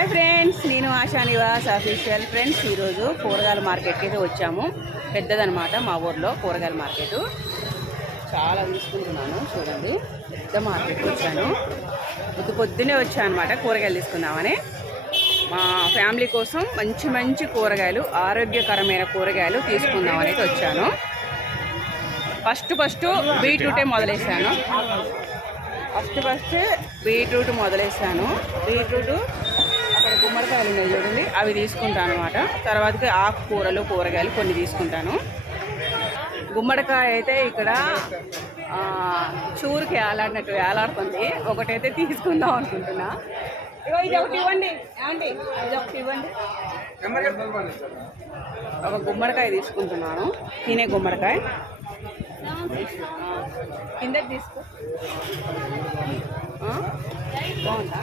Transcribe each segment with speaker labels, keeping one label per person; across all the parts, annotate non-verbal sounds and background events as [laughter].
Speaker 1: Hi friends నేను ASHA Nivas official friends ఈరోజు కూరగాయల మార్కెట్కి అయితే వచ్చాము. పెద్దదనమాట మా ఊర్లో కూరగాయల మార్కెట్ చాలా తీసుకుంటున్నాను చూడండి. పెద్ద మార్కెట్కి వచ్చాను. పొద్దు పొద్దునే వచ్చాను అనమాట కూరగాయలు తీసుకుందామని. మా ఫ్యామిలీ కోసం మంచి మంచి కూరగాయలు ఆరోగ్యకరమైన కూరగాయలు తీసుకుందామని అయితే వచ్చాను. ఫస్ట్ ఫస్ట్ బీట్రూటే మొదలేసాను. ఫస్ట్ ఫస్ట్ బీట్రూట్ మొదలేసాను. బీట్రూట్ అక్కడ గుమ్మడికాయలు ఉన్నాయి చూడండి. అవి తీసుకుంటాను అనమాట తర్వాతకి ఆకుకూరలు కూరగాయలు కొన్ని తీసుకుంటాను. గుమ్మడికాయ అయితే ఇక్కడ చూరుకి వేలాడినట్టు వేలాడుతుంది. ఒకటైతే తీసుకుందాం అనుకుంటున్నా. ఇది ఒకటి ఇవ్వండి. ఏమండి? ఇది ఒకటి ఇవ్వండి. ఒక గుమ్మడికాయ తీసుకుంటున్నాను. తినే గుమ్మడికాయ. ఆ, కిందకి తీసుకో. బాగుందా?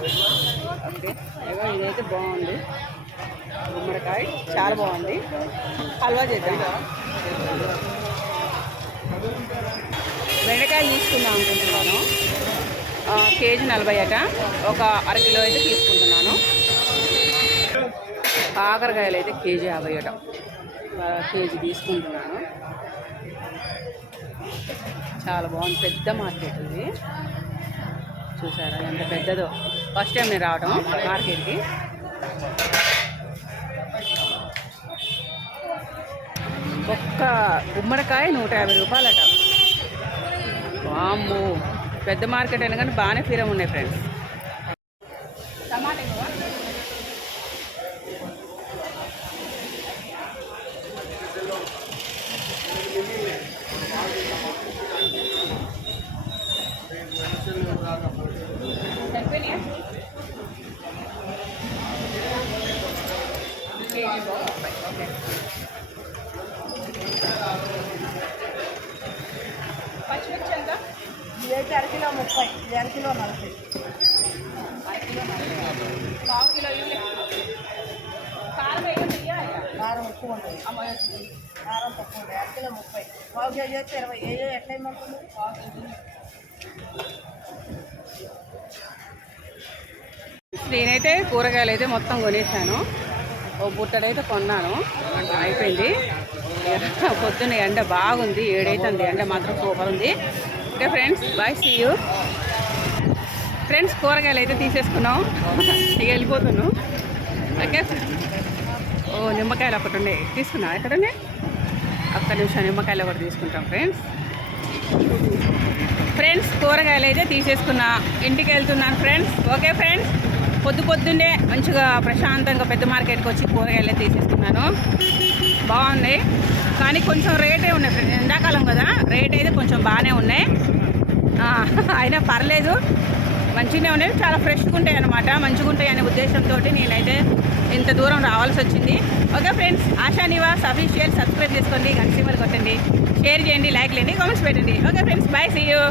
Speaker 1: ఓకే. ఏవో ఇదైతే బాగుంది. గుమ్మడికాయ చాలా బాగుంది. హల్వా చేద్దాం. బెండకాయలు తీసుకుందాం అనుకుంటున్నాను. కేజీ నలభై అట. ఒక అరకిలో అయితే తీసుకుంటున్నాను. కాకరకాయలు అయితే కేజీ యాభై అట. కేజీ తీసుకుంటున్నాను. చాలా బాగుంది. పెద్ద మార్కెట్ ఇది. చూసారా? ఎంత పెద్దదో. ఫస్ట్ టైం నేను రావడం మార్కెట్కి. ఒక్క గుమ్మడికాయ నూట యాభై రూపాయలట. వామ్మో. పెద్ద మార్కెట్ అయినా కానీ బాగానే ఫీరం ఉన్నాయి ఫ్రెండ్స్ టమాటా ఇవ్వవా? సరిపోయినాయా? కేజీ ముప్పై, ఓకే. పచ్చిమిర్చి ఎంత
Speaker 2: ఇదైతే అరకిలో ముప్పై ఇది అరకిలో నలభై
Speaker 1: అరకిలో నలభై. పావు కిలో ఇవ్వలే కారం వేయకుండా
Speaker 2: కారం ఎక్కువ ఉంటుంది
Speaker 1: అమ్మ
Speaker 2: కారం తక్కువ ఉంటుంది అరకిలో ముప్పై పావు కేజీ అయితే ఇరవై ఏ ఏ ఎట్లా ఇమ్మంటుంది
Speaker 1: నేనైతే కూరగాయలు అయితే మొత్తం కొనేసాను. ఓ బుట్టడైతే కొన్నాను. అయిపోయింది. పొద్దున్న ఎండ బాగుంది. ఏడైతుంది. ఎండ మాత్రం సూపర్ ఉంది. Okay friends bye see you. Friends కూరగాయలు అయితే తీసేసుకున్నాం. ఇక వెళ్ళిపోతున్నాం. ఓకే ఓ నిమ్మకాయలు ఒకటి ఉన్నాయి. తీసుకున్నా ఎక్కడనే ఒక్క నిమిషం నిమ్మకాయలు ఒకటి తీసుకుంటాం ఫ్రెండ్స్. ఫ్రెండ్స్ కూరగాయలు అయితే తీసేసుకున్నా. ఇంటికి వెళ్తున్నాను ఫ్రెండ్స్. Okay friends? పొద్దు పొద్దున్నే మంచిగా ప్రశాంతంగా పెద్ద మార్కెట్కి వచ్చి కూరగాయలు తీసేసుకున్నాను. బాగుంది. కానీ కొంచెం రేటే ఉన్నాయి ఫ్రెండ్స్. ఎండాకాలం కదా రేట్ అయితే కొంచెం బాగానే ఉన్నాయి. [laughs] అయినా పర్లేదు. మంచిగానే ఉన్నాయి. చాలా ఫ్రెష్గా ఉంటాయి అనమాట మంచిగా ఉంటాయి అనే ఉద్దేశంతో నేనైతే ఇంత దూరం రావాల్సి వచ్చింది. Okay friends Asha Nivas official subscribe చేసుకోండి. గంట కొట్టండి. షేర్ చేయండి లైక్ లేండి కామెంట్స్ పెట్టండి. Okay friends bye see you.